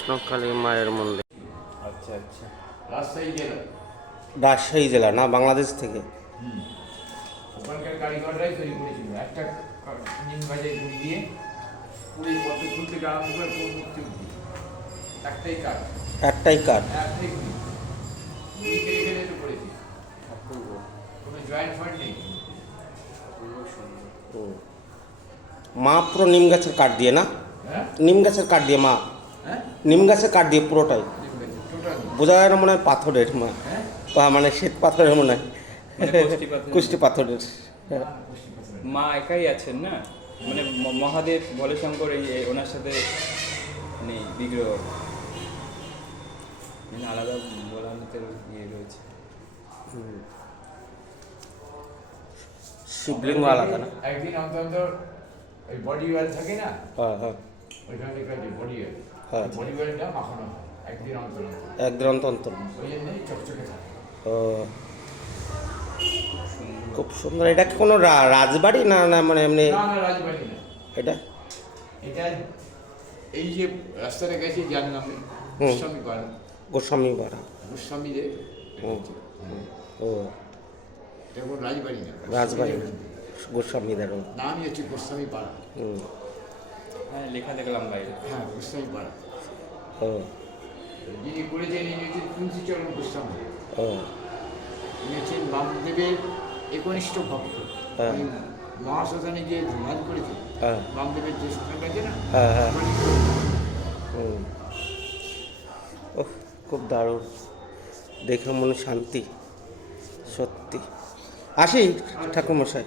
কৃষ্ণকালী মায়ের মন্দির। আচ্ছা আচ্ছা, রাজশাহী জেলা। রাজশাহী জেলা না, বাংলাদেশ থেকে। ওখানকার কারিগররাই তৈরি করেছিল একটা নিম গাছের গুঁড়ি দিয়ে পুরী পদ্ম ফুল থেকে আরম্ভ করে কোন মূর্তি অবধি একটাই কাঠ। একটাই কাঠ। একটাই গুঁড়ি গুঁড়ি কেটে কেটে তো করেছি, কোনো জয়েন্ট ফয়েন্ট নেই। মা পুরো নিম গাছের কাঠ দিয়ে না? হ্যাঁ নিম গাছের কাঠ দিয়ে মা, হ্যাঁ, নিম গাছের কাঠ দিয়ে পুরোটাই। নিম গাছের টোটাল। বোঝা যায় না মনে হয় পাথরের মা, হ্যাঁ মানে শ্বেত পাথরের মনে হয়, মানে কুষ্টি পাথরের। মা একাই আছেন না, মানে মহাদেব ভোলেশঙ্কর এই ওনার সাথে নেই বিগ্রহ, মানে আলাদা বলার মতো ইয়ে রয়েছে। শিবলিঙ্গ আলাদা না? একদিন অন্তর ওই বডি ওয়েল থাকে না, হ্যাঁ হ্যাঁ ওইখান থেকে বডি ওয়েল, হ্যাঁ, বডি ওয়েলটা মাখানো হয় একদিন অন্তর অন্তর, একদিন অন্তর অন্তর। ওই জন্যই চকচকে থাকে। ও, খুব সুন্দর। এটা কি কোনো রাজবাড়ি না, না মানে এমনি? না না, রাজবাড়ি না এটা এটা। এই যে রাস্তাটা গেছে যার নামে গোস্বামী পাড়া, গোস্বামী পাড়া। গোস্বামীদের ও, এটা কোনো রাজবাড়ি না, রাজবাড়ি না, গোস্বামী দেখো। নামই হচ্ছে গোস্বামী পাড়া। হ্যাঁ লেখা দেখলাম বাইরে। হ্যাঁ গোস্বামী পাড়া। ও যিনি করেছেন ইনি হচ্ছেন তুলসীচরণ গোস্বামী। ও, উনি হচ্ছেন বামদেবের একনিষ্ঠ ভক্ত। হ্যাঁ। উনি মহাশ্মশানে গিয়ে ধ্যান করেছেন, হ্যাঁ বামদেবের যে শ্মশান আছে না, হ্যাঁ হ্যাঁ। ওখানে ও, খুব দারুণ, দেখে মনে শান্তি, সত্যি। আসি ঠাকুরমশাই।